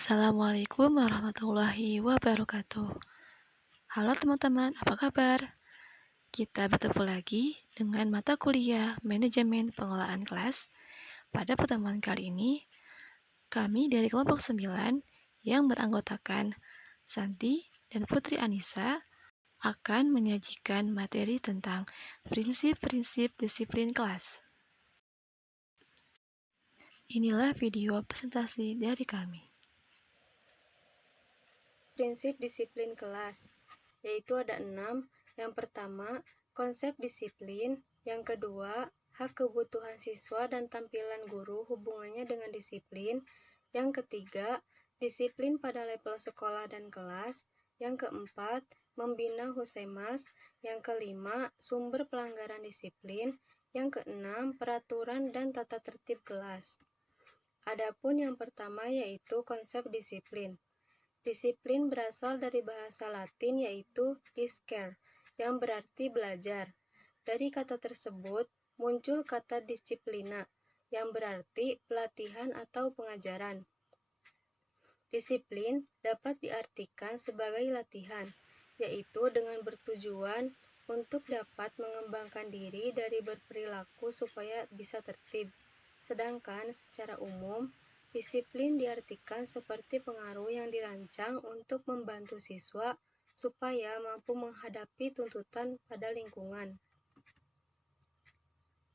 Assalamualaikum warahmatullahi wabarakatuh. Halo teman-teman, apa kabar? Kita bertemu lagi dengan mata kuliah Manajemen Pengelolaan Kelas. Pada pertemuan kali ini, kami dari kelompok 9 yang beranggotakan Santi dan Putri Anissa akan menyajikan materi tentang prinsip-prinsip disiplin kelas. Inilah video presentasi dari kami. Prinsip disiplin kelas, yaitu ada 6. Yang pertama, konsep disiplin. Yang kedua, hak kebutuhan siswa dan tampilan guru hubungannya dengan disiplin. Yang ketiga, disiplin pada level sekolah dan kelas. Yang keempat, membina Husemas. Yang kelima, sumber pelanggaran disiplin. Yang keenam, peraturan dan tata tertib kelas. Adapun yang pertama yaitu konsep disiplin. Disiplin berasal dari bahasa Latin yaitu discere, yang berarti belajar. Dari kata tersebut muncul kata disiplina, yang berarti pelatihan atau pengajaran. Disiplin dapat diartikan sebagai latihan, yaitu dengan bertujuan untuk dapat mengembangkan diri dari berperilaku supaya bisa tertib. Sedangkan secara umum, disiplin diartikan seperti pengaruh yang dirancang untuk membantu siswa supaya mampu menghadapi tuntutan pada lingkungan.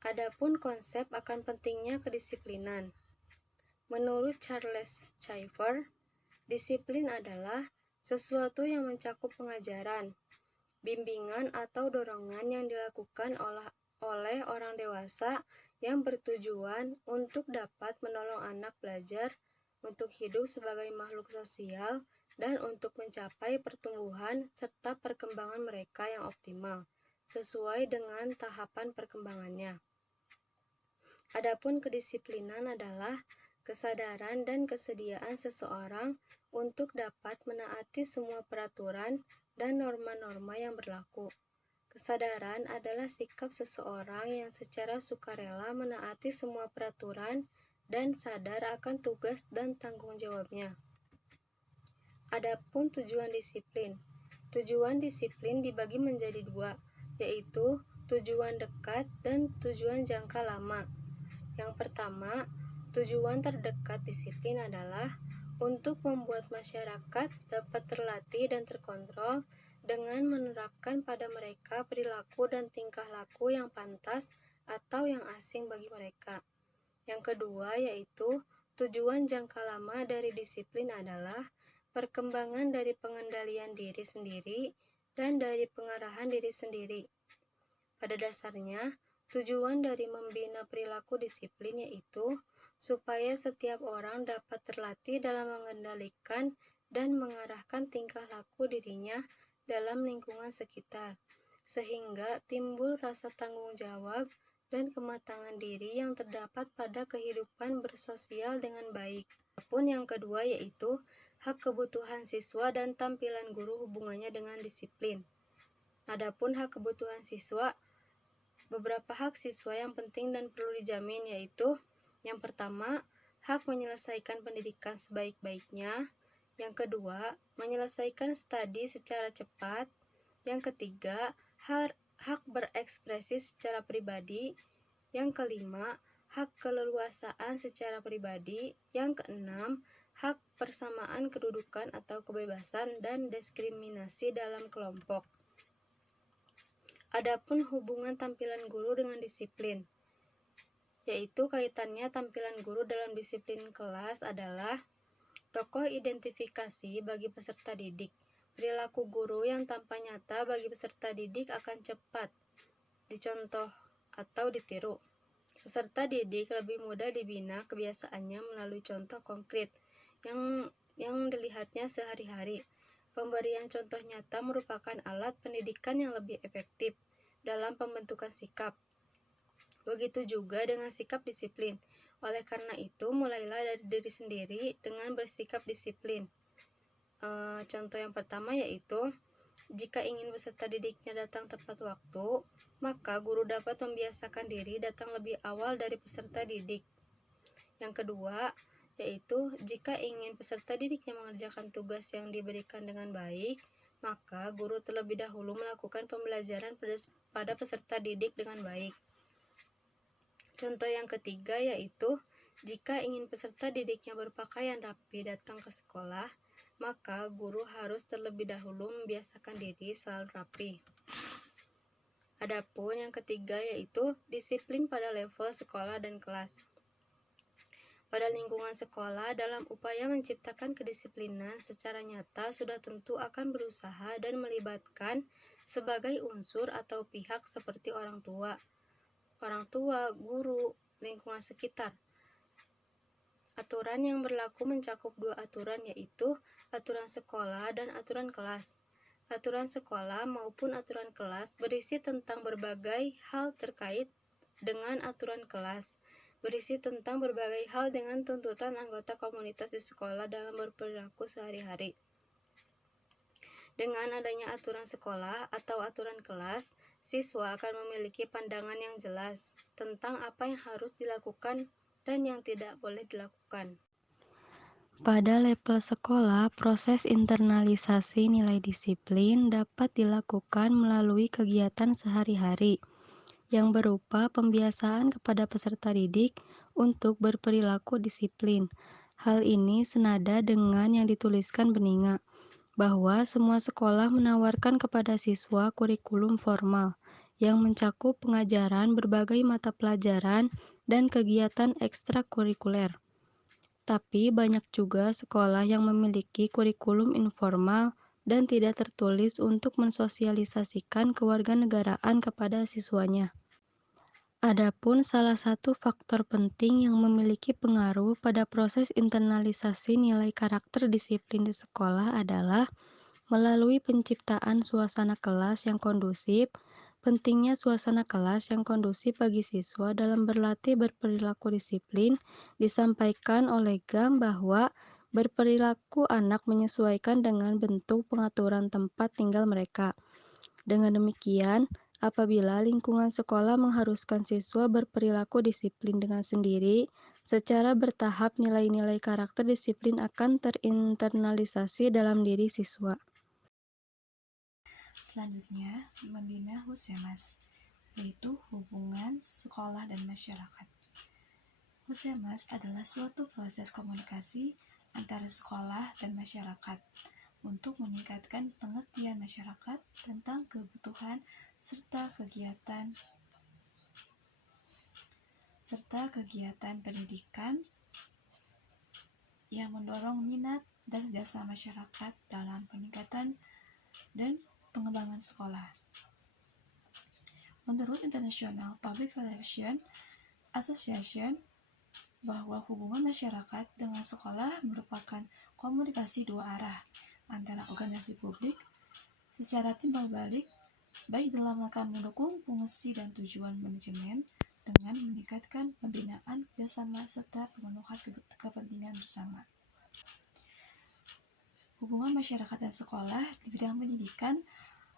Adapun konsep akan pentingnya kedisiplinan. Menurut Charles Schaeffer, disiplin adalah sesuatu yang mencakup pengajaran, bimbingan atau dorongan yang dilakukan oleh orang dewasa yang bertujuan untuk dapat menolong anak belajar, untuk hidup sebagai makhluk sosial, dan untuk mencapai pertumbuhan serta perkembangan mereka yang optimal, sesuai dengan tahapan perkembangannya. Adapun kedisiplinan adalah kesadaran dan kesediaan seseorang untuk dapat menaati semua peraturan dan norma-norma yang berlaku. Kesadaran adalah sikap seseorang yang secara sukarela menaati semua peraturan dan sadar akan tugas dan tanggung jawabnya. Adapun tujuan disiplin. Tujuan disiplin dibagi menjadi 2, yaitu tujuan dekat dan tujuan jangka lama. Yang pertama, tujuan terdekat disiplin adalah untuk membuat masyarakat dapat terlatih dan terkontrol dengan menerapkan pada mereka perilaku dan tingkah laku yang pantas atau yang asing bagi mereka. Yang kedua yaitu tujuan jangka lama dari disiplin adalah perkembangan dari pengendalian diri sendiri dan dari pengarahan diri sendiri. Pada dasarnya, tujuan dari membina perilaku disiplin yaitu supaya setiap orang dapat terlatih dalam mengendalikan dan mengarahkan tingkah laku dirinya dalam lingkungan sekitar, sehingga timbul rasa tanggung jawab dan kematangan diri yang terdapat pada kehidupan bersosial dengan baik. Adapun yang kedua yaitu hak kebutuhan siswa dan tampilan guru hubungannya dengan disiplin. Adapun hak kebutuhan siswa, beberapa hak siswa yang penting dan perlu dijamin yaitu yang pertama, hak menyelesaikan pendidikan sebaik-baiknya. Yang kedua, menyelesaikan studi secara cepat. Yang ketiga, hak berekspresi secara pribadi. Yang kelima, hak keleluasaan secara pribadi. Yang keenam, hak persamaan kedudukan atau kebebasan dan diskriminasi dalam kelompok. Adapun hubungan tampilan guru dengan disiplin, yaitu kaitannya tampilan guru dalam disiplin kelas adalah tokoh identifikasi bagi peserta didik. Perilaku guru yang tanpa nyata bagi peserta didik akan cepat dicontoh atau ditiru. Peserta didik lebih mudah dibina kebiasaannya melalui contoh konkret yang dilihatnya sehari-hari. Pemberian contoh nyata merupakan alat pendidikan yang lebih efektif dalam pembentukan sikap. Begitu juga dengan sikap disiplin. Oleh karena itu, mulailah dari diri sendiri dengan bersikap disiplin. Contoh yang pertama yaitu, jika ingin peserta didiknya datang tepat waktu, maka guru dapat membiasakan diri datang lebih awal dari peserta didik. Yang kedua, yaitu jika ingin peserta didiknya mengerjakan tugas yang diberikan dengan baik, maka guru terlebih dahulu melakukan pembelajaran pada peserta didik dengan baik. Contoh yang ketiga yaitu, jika ingin peserta didiknya berpakaian rapi datang ke sekolah, maka guru harus terlebih dahulu membiasakan diri selalu rapi. Adapun yang ketiga yaitu disiplin pada level sekolah dan kelas. Pada lingkungan sekolah, dalam upaya menciptakan kedisiplinan secara nyata sudah tentu akan berusaha dan melibatkan sebagai unsur atau pihak seperti orang tua, guru, lingkungan sekitar. Aturan yang berlaku mencakup dua aturan yaitu aturan sekolah dan aturan kelas. Aturan sekolah maupun aturan kelas berisi tentang berbagai hal terkait dengan aturan kelas, berisi tentang berbagai hal dengan tuntutan anggota komunitas di sekolah dalam berperilaku sehari-hari. Dengan adanya aturan sekolah atau aturan kelas, siswa akan memiliki pandangan yang jelas tentang apa yang harus dilakukan dan yang tidak boleh dilakukan. Pada level sekolah, proses internalisasi nilai disiplin dapat dilakukan melalui kegiatan sehari-hari yang berupa pembiasaan kepada peserta didik untuk berperilaku disiplin. Hal ini senada dengan yang dituliskan Beninga, bahwa semua sekolah menawarkan kepada siswa kurikulum formal yang mencakup pengajaran berbagai mata pelajaran dan kegiatan ekstrakurikuler. Tapi banyak juga sekolah yang memiliki kurikulum informal dan tidak tertulis untuk mensosialisasikan kewarganegaraan kepada siswanya. Adapun salah satu faktor penting yang memiliki pengaruh pada proses internalisasi nilai karakter disiplin di sekolah adalah melalui penciptaan suasana kelas yang kondusif. Pentingnya suasana kelas yang kondusif bagi siswa dalam berlatih berperilaku disiplin disampaikan oleh Gam bahwa berperilaku anak menyesuaikan dengan bentuk pengaturan tempat tinggal mereka. Dengan demikian, apabila lingkungan sekolah mengharuskan siswa berperilaku disiplin dengan sendiri, secara bertahap nilai-nilai karakter disiplin akan terinternalisasi dalam diri siswa. Selanjutnya, membina Husemas, yaitu hubungan sekolah dan masyarakat. Husemas adalah suatu proses komunikasi antara sekolah dan masyarakat untuk meningkatkan pengertian masyarakat tentang kebutuhan serta kegiatan pendidikan yang mendorong minat dan jasa masyarakat dalam peningkatan dan pengembangan sekolah. Menurut International Public Relations Association, bahwa hubungan masyarakat dengan sekolah merupakan komunikasi dua arah antara organisasi publik secara timbal balik, baik dalam rangka mendukung fungsi dan tujuan manajemen dengan meningkatkan pembinaan kerjasama serta pemenuhan kepentingan bersama. Hubungan masyarakat dan sekolah di bidang pendidikan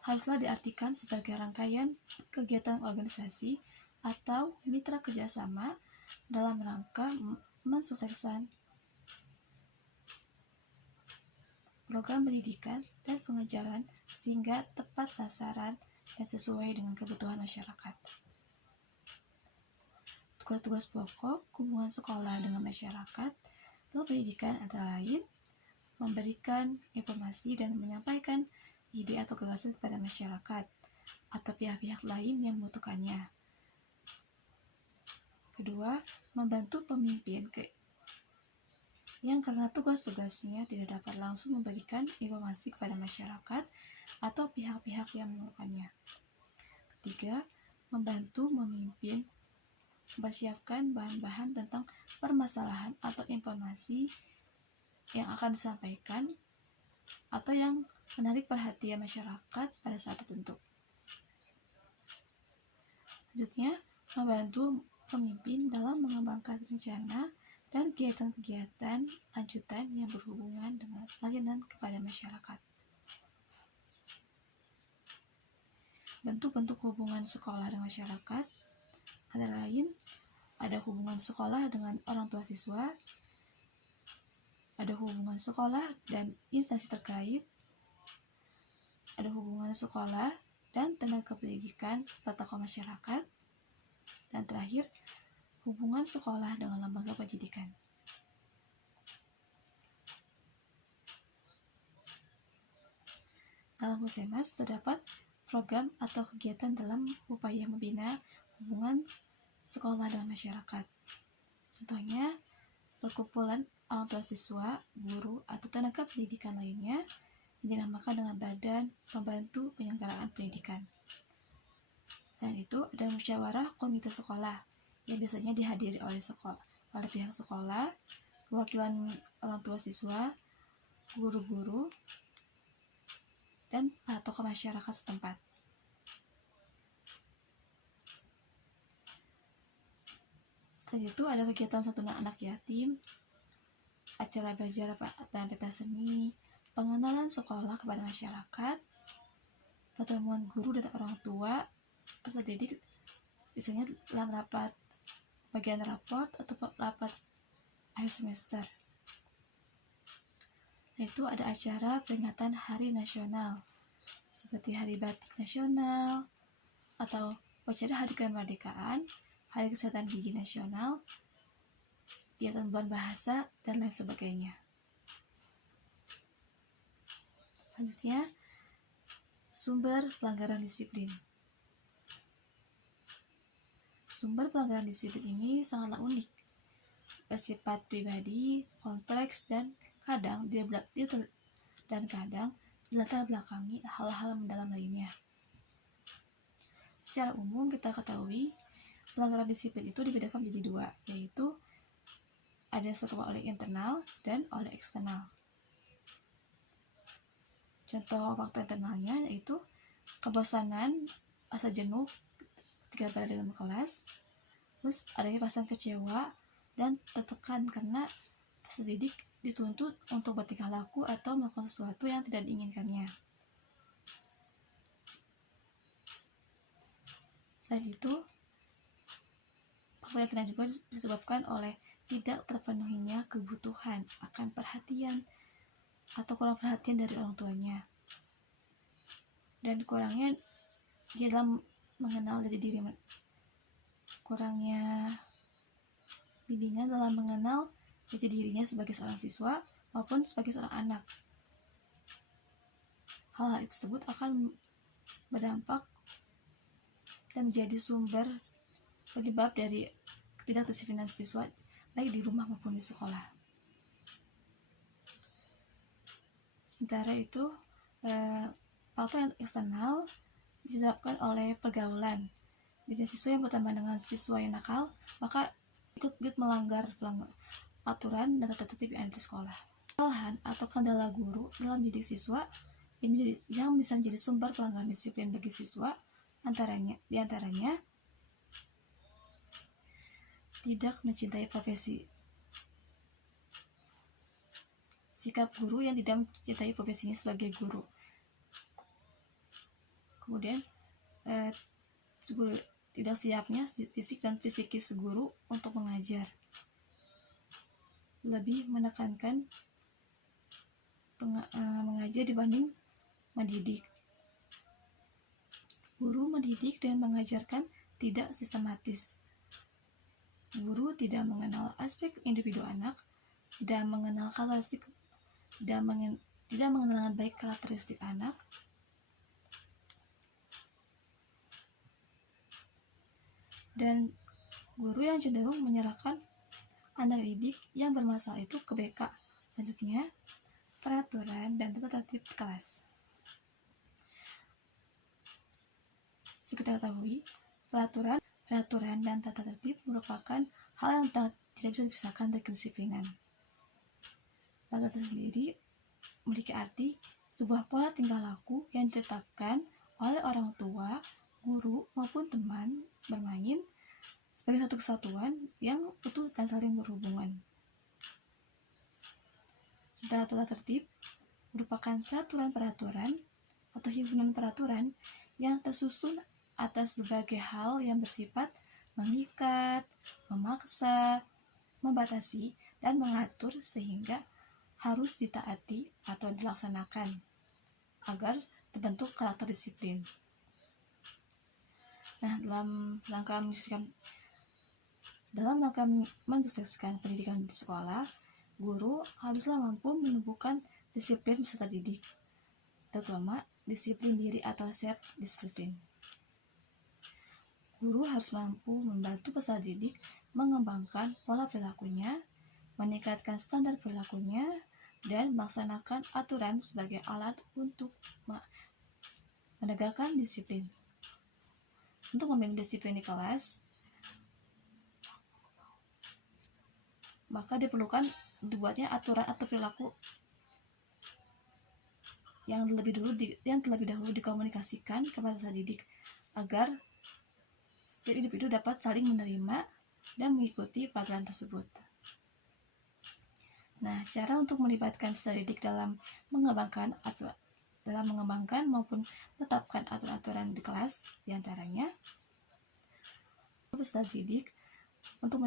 haruslah diartikan sebagai rangkaian kegiatan organisasi atau mitra kerjasama dalam rangka mensukseskan program pendidikan dan pengajaran sehingga tepat sasaran dan sesuai dengan kebutuhan masyarakat. Tugas-tugas pokok hubungan sekolah dengan masyarakat dalam pendidikan antara lain memberikan informasi dan menyampaikan ide atau gagasan kepada masyarakat atau pihak-pihak lain yang membutuhkannya. Kedua, membantu pemimpin yang karena tugas-tugasnya tidak dapat langsung memberikan informasi kepada masyarakat atau pihak-pihak yang memerlukannya. Ketiga, membantu memimpin mempersiapkan bahan-bahan tentang permasalahan atau informasi yang akan disampaikan atau yang menarik perhatian masyarakat pada saat tertentu. Selanjutnya, membantu pemimpin dalam mengembangkan rencana dan kegiatan-kegiatan lanjutan yang berhubungan dengan layanan kepada masyarakat. Bentuk-bentuk hubungan sekolah dengan masyarakat antara lain ada hubungan sekolah dengan orang tua siswa, ada hubungan sekolah dan instansi terkait, ada hubungan sekolah dan tenaga pendidikan serta tokoh masyarakat, dan terakhir, hubungan sekolah dengan lembaga pendidikan. Dalam Puskesmas terdapat program atau kegiatan dalam upaya membina hubungan sekolah dengan masyarakat. Contohnya, perkumpulan orang tua siswa, guru, atau tenaga pendidikan lainnya yang dinamakan dengan Badan Pembantu Penyelenggaraan Pendidikan. Selain itu, ada musyawarah komite sekolah yang biasanya dihadiri oleh pihak sekolah, perwakilan orang tua siswa, guru-guru, dan tokoh masyarakat setempat. Selain itu, ada kegiatan santunan anak yatim, acara belajar dan pentas seni, pengenalan sekolah kepada masyarakat, pertemuan guru dan orang tua, peserta didik, biasanya dalam rapat bagian raport atau rapat akhir semester. Yaitu ada acara peringatan Hari Nasional, seperti Hari Batik Nasional, atau acara Hari Kemerdekaan, Hari Kesehatan Gigi Nasional, kegiatan bulan bahasa, dan lain sebagainya. Selanjutnya, sumber pelanggaran disiplin. Sumber pelanggaran disiplin ini sangatlah unik, bersifat pribadi, kompleks, dan kadang dilatar belakangi hal-hal mendalam lainnya. Secara umum kita ketahui pelanggaran disiplin itu dibedakan menjadi dua, yaitu ada yang disebabkan oleh internal dan oleh eksternal. Contoh faktor internalnya yaitu kebosanan, rasa jenuh ketika berada dalam kelas, terus adanya perasaan kecewa dan tertekan karena peserta didik dituntut untuk bertingkah laku atau melakukan sesuatu yang tidak diinginkannya. Selain itu, faktor internal juga disebabkan oleh tidak terpenuhinya kebutuhan akan perhatian atau kurang perhatian dari orang tuanya, dan kurangnya dia dalam mengenal jati diri, kurangnya bimbingan dalam mengenal jati dirinya sebagai seorang siswa maupun sebagai seorang anak. Hal-hal tersebut akan berdampak dan menjadi sumber penyebab dari ketidakdisiplinan siswa baik di rumah maupun di sekolah. Sementara itu, faktor yang eksternal disebabkan oleh pergaulan. Biasanya siswa yang berteman dengan siswa yang nakal, maka ikut melanggar aturan dan tata tertib yang ada di sekolah. Kesalahan atau kendala guru dalam didik siswa yang bisa menjadi sumber pelanggaran disiplin bagi siswa diantaranya tidak mencintai profesi. Sikap guru yang tidak mencintai profesinya sebagai guru. Kemudian guru tidak siapnya fisik dan psikis guru untuk mengajar. Lebih menekankan mengajar dibanding mendidik. Guru mendidik dan mengajarkan tidak sistematis. Guru tidak mengenal aspek individu anak, tidak mengenal tidak mengenal dengan baik karakteristik anak, dan guru yang cenderung menyerahkan anak didik yang bermasalah itu ke BK. Selanjutnya, peraturan dan tata tertib kelas. Seperti kita ketahui, peraturan dan tata tertib merupakan hal yang tidak bisa dipisahkan dari kedisiplinan. Tata tertib sendiri memiliki arti sebuah pola tingkah laku yang ditetapkan oleh orang tua, guru, maupun teman bermain sebagai satu kesatuan yang utuh dan saling berhubungan. Setelah tata tertib merupakan peraturan-peraturan atau himpunan peraturan yang tersusun atas berbagai hal yang bersifat mengikat, memaksa, membatasi, dan mengatur sehingga harus ditaati atau dilaksanakan agar terbentuk karakter disiplin. Nah, dalam rangka mensukseskan pendidikan di sekolah, guru haruslah mampu menumbuhkan disiplin peserta didik, terutama disiplin diri atau self-disiplin. Guru harus mampu membantu peserta didik mengembangkan pola perilakunya, meningkatkan standar perilakunya, dan melaksanakan aturan sebagai alat untuk menegakkan disiplin. Untuk membimbing disiplin di kelas, maka diperlukan dibuatnya aturan atau perilaku yang terlebih dahulu dikomunikasikan kepada peserta didik agar setiap individu dapat saling menerima dan mengikuti peraturan tersebut. Nah, cara untuk melibatkan peserta didik dalam mengembangkan maupun menetapkan aturan-aturan di kelas, diantaranya peserta didik untuk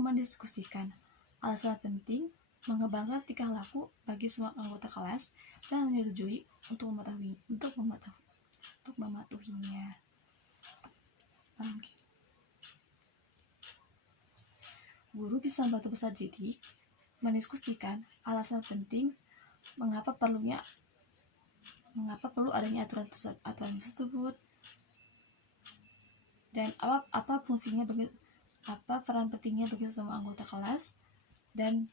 mendiskusikan alasan penting mengembangkan tingkah laku bagi semua anggota kelas dan menyetujui untuk mematuhinya. Guru bisa membantu peserta didik mendiskusikan alasan penting mengapa perlu adanya aturan tersebut dan apa peran pentingnya bagi semua anggota kelas, dan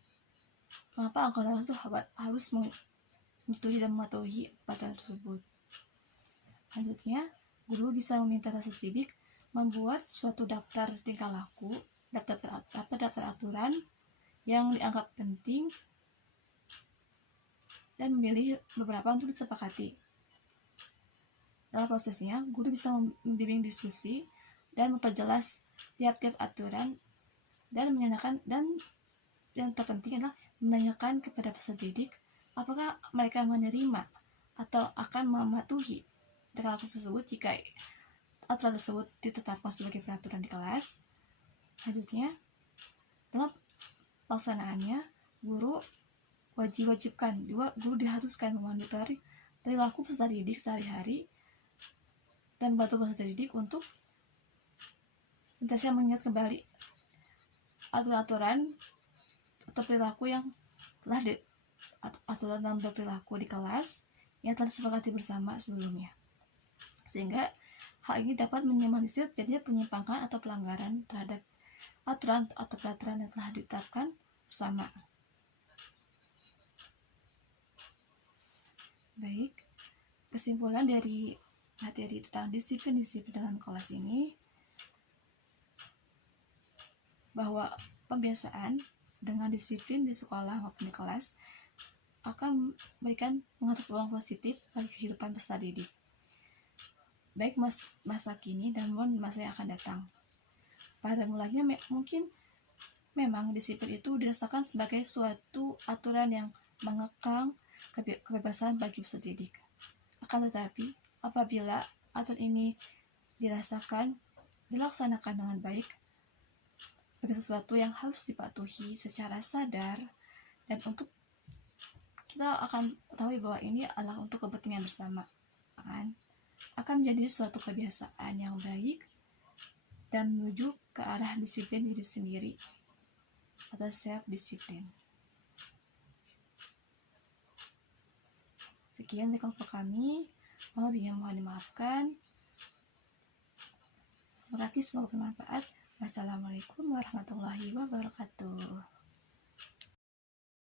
mengapa anggota kelas itu harus menyetujui dan mematuhi peraturan tersebut. Selanjutnya, guru bisa meminta peserta didik membuat suatu daftar tingkah laku, daftar aturan yang dianggap penting, dan memilih beberapa untuk disepakati. Dalam prosesnya, guru bisa membimbing diskusi dan memperjelas tiap-tiap aturan dan yang terpenting adalah menanyakan kepada peserta didik apakah mereka menerima atau akan mematuhi tingkah laku tersebut jika aturan tersebut ditetapkan sebagai peraturan di kelas. Selanjutnya, dalam pelaksanaannya, guru diharuskan memonitor perilaku peserta didik sehari-hari dan membantu peserta didik untuk senantiasa mengingat kembali aturan atau perilaku yang telah aturan dalam berperilaku di kelas yang telah disepakati bersama sebelumnya, sehingga hal ini dapat meminimalisir jadinya penyimpangan atau pelanggaran terhadap aturan atau peraturan yang telah ditetapkan bersama. Baik, kesimpulan dari materi tentang disiplin dalam kelas ini bahwa pembiasaan dengan disiplin di sekolah maupun di kelas akan memberikan pengaruh peluang positif bagi kehidupan peserta didik, baik masa kini dan masa yang akan datang. Pada mulanya mungkin memang disiplin itu dirasakan sebagai suatu aturan yang mengekang kebebasan bagi peserta didik. Akan tetapi, apabila aturan ini dilaksanakan dengan baik sebagai sesuatu yang harus dipatuhi secara sadar, dan untuk kita akan ketahui bahwa ini adalah untuk kepentingan bersama, akan menjadi suatu kebiasaan yang baik dan menuju ke arah disiplin diri sendiri atau self-disiplin. Sekian dari kelompok kami, mohon dimaafkan. Terima kasih, semoga bermanfaat. Wassalamualaikum warahmatullahi wabarakatuh.